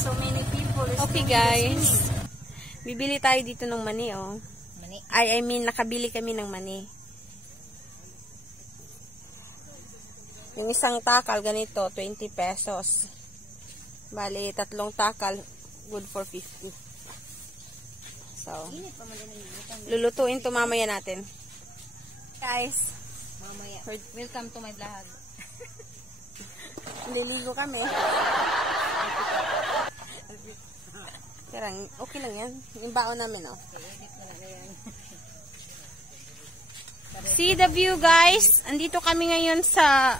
So many people. Okay guys. Bibili tayo dito ng mani, oh. Mani? I mean, nakabili kami ng mani. Yung isang takal, ganito, 20 pesos. Bali, 3 takal, good for 50. So, lulutuin to mamaya natin. Guys, mamaya. Welcome to my vlog. Nililigo kami. Karang, okay lang yan. Yung baon namin, oh. See the view, guys. Andito kami ngayon sa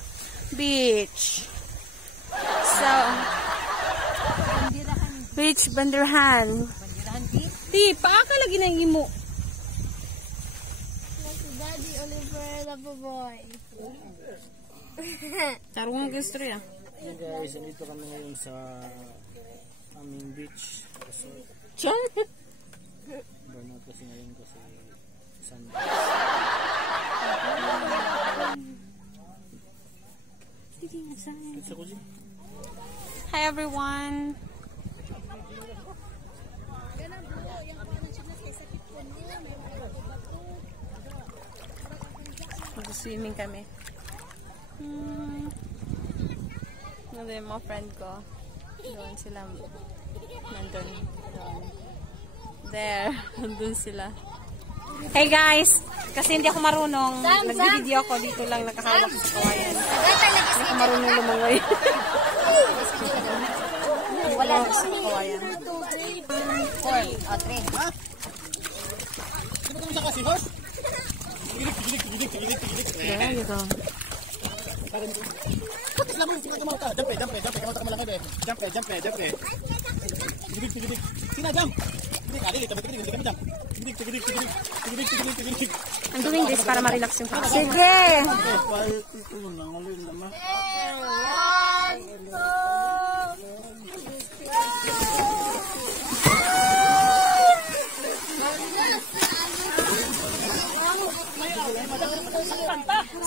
beach. So, beach Bandirahan. Di, paaka lagi ng imo. Si Daddy Oliver, love boy. Tarungan gusto rin, ah. Hey guys, nandito kami ngayon sa aming beach. Kasi, Diyan. burnout kasi ngayon kasi Sunday. Hi everyone. Mag-swimming kami. Nandun yung mga friend ko. Doon sila. Nandun. Doon. There. Nandun sila. Hey guys! Kasi hindi ako marunong. Nag-video ako. Dito lang nakakawak sa kawayan. Hindi ako marunong lumangoy. Wala sa kawayan. 4 o 3. Ha? Hindi ba kami sa kasi, horse? There you go. Jampe, kamata ka malaki deh. Jampe. Gidig. Sina jump. Hindi kami jump. Gidig. I'm doing this para ma-relax yung paa. Sige!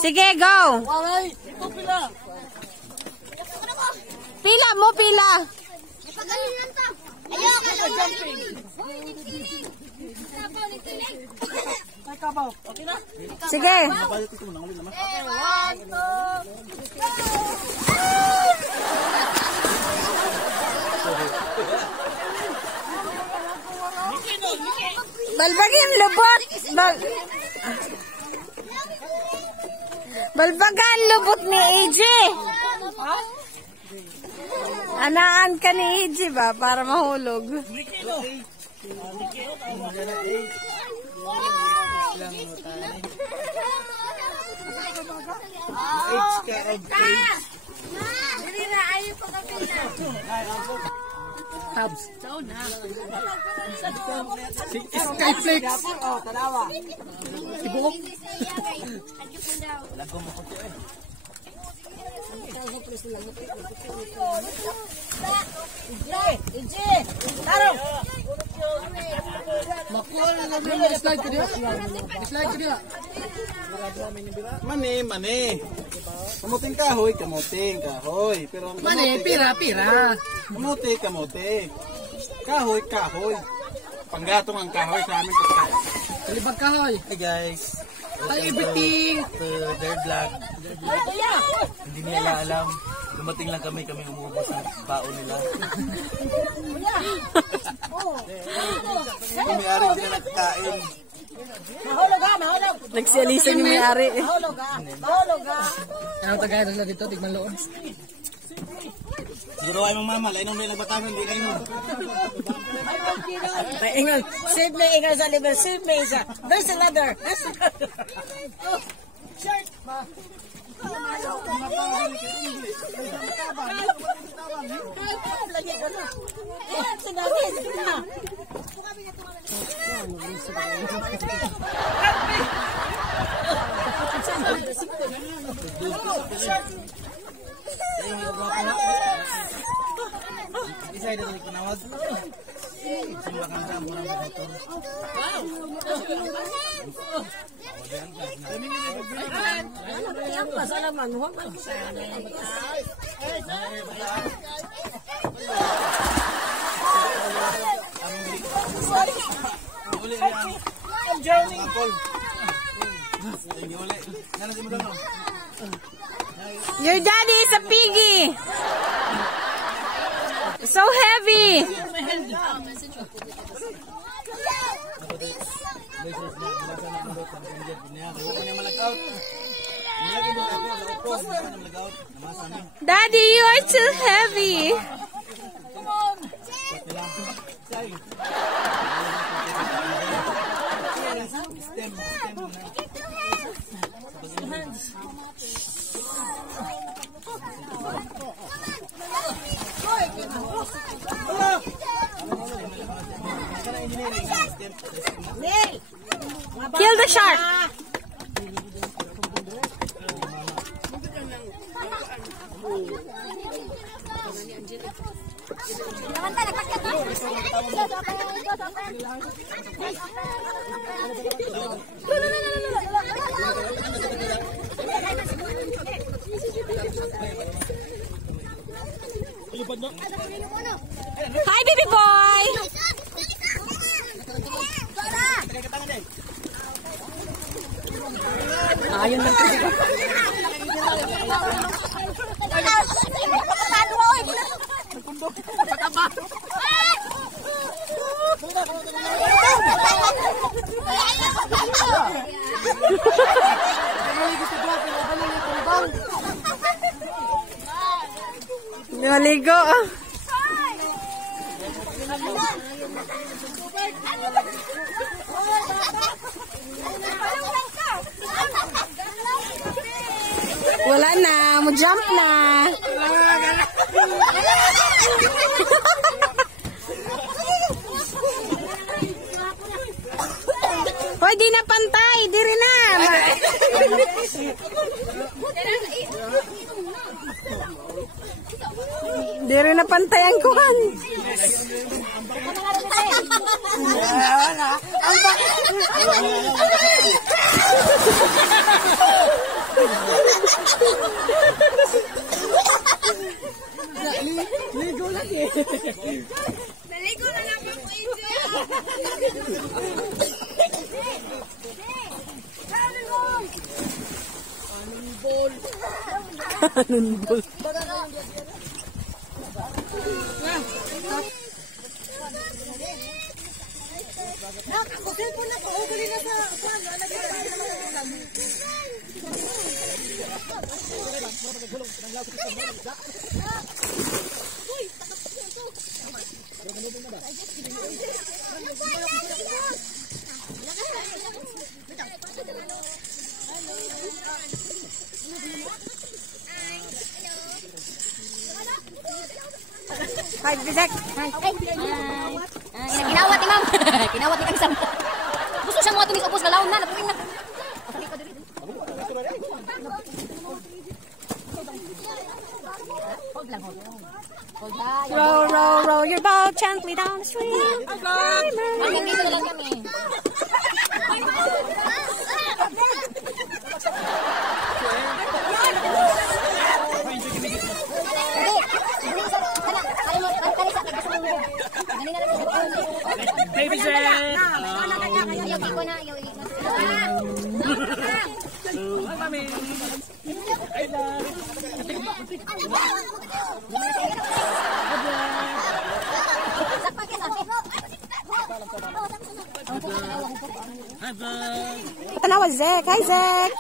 Sige, go! Pila mo, pila! Sige! Balbagin lubot! Balbagan lubot ni AJ! Anaan ka ni AJ ba para mahulog? Habs. Skyflex. Ibuok. Mane. Kamuting kahoy. Pero Mane, pira. Kamote. Kahoy. Panggatong ang kahoy sa amin. Talibag kahoy. Hey guys. Hi everything. To their vlog. Hindi nila alam. Dumating lang kami umubos sa baon nila. Yung may-ari hindi na nagkain. Mahulog. Nagsialisan yung may-ari. Mahulog. Ano tagay na dito, tigman loob. Siguro ay mong mama, lainom na nagbatangan, hindi kayo nun. Ingal, save me ingal sa liver, save me isa. There's another. Shirt. Isa ito yung kinawag. Simba kang dam, murang motor. Wow! Uli yan. I'm drowning. Uli. Nana si mo lang. Your daddy is a piggy. So heavy. Daddy, you are too heavy. Kill the shark. Hi, baby boy. Ayun lang kasi ko. Maligo. Wala na, mo-jump na. Hoy, di na pantay, di rin na. Di rin na pantay ang kuhan. Ligo lagi. Naligo na lang ako, Cannonball. Cellphone na ko, huli na sa Hi, Bizek. Hi. Kinawat ni ma'am. Kinawat ni kanisam. Gusto siya mga tumis upos galaw na. Napuwing na. Row, row, row your boat gently down the stream. Hanggang dito na lang kami. Baby Zen! Tanawa, Zek. Hi, Zek.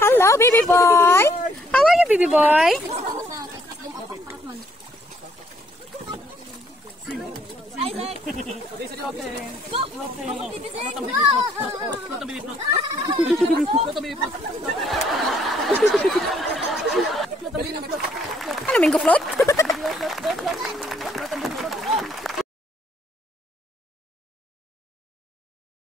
Hello, baby boy. How are you, baby boy? Ano, mango float?